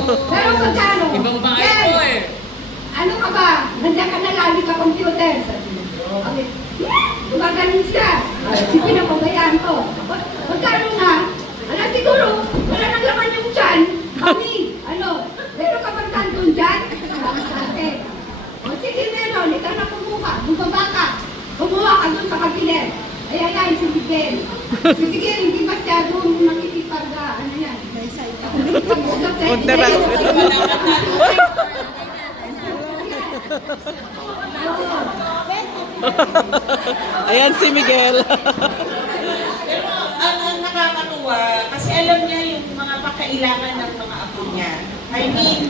Pero magkano? Ibang bahay Yes. ko eh. Ano ka ba? Nandiyan ka na lagi sa computer. Okay. Gumagaling siya. Pinapabayaan ko. Magkano na? Ala siguro, wala nang laman yung tiyan. Mami, meron ka bang kantong dyan? Sabi sa atin. O sige meron, ikaw na kumuha. Bumaba ka. Kumuha ka doon sa kabinet. Ay, si Miguel. Si Miguel, hindi masyadong nakikipag, ano yan? Kontra. Ayan si Miguel. Pero ang nakakatuwa, kasi alam niya yung mga pakailangan ng mga apo niya. I mean,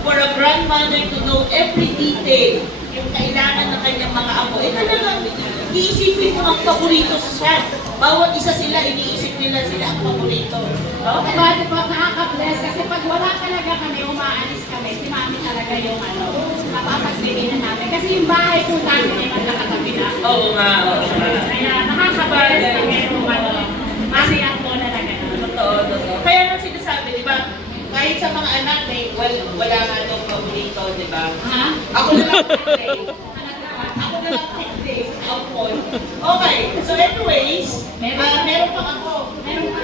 for a grandmother to know every detail, yung kailangan ng kanyang mga apo, talagang iisipin mo ang paborito siya. Bawat isa sila, iniisip nila sila ang paborito. No? Diba po, nakaka-bless kasi pag wala talaga kami, umaalis kami, si mami talaga yung napapagbigay na namin. Kasi yung bahay po namin ay magkakatabi na. Oo nga, oo nga. Kaya nakaka-bless na merong mami at po na gano'n. Totoo, totoo. Kaya nga sinasabi, di ba, kahit sa mga anak, wala nga daw paborito, di ba? Ha? Ako na lang Tuesday. Ako na lang Tuesday. Okay. So anyways, meron pang ako. Meron pa.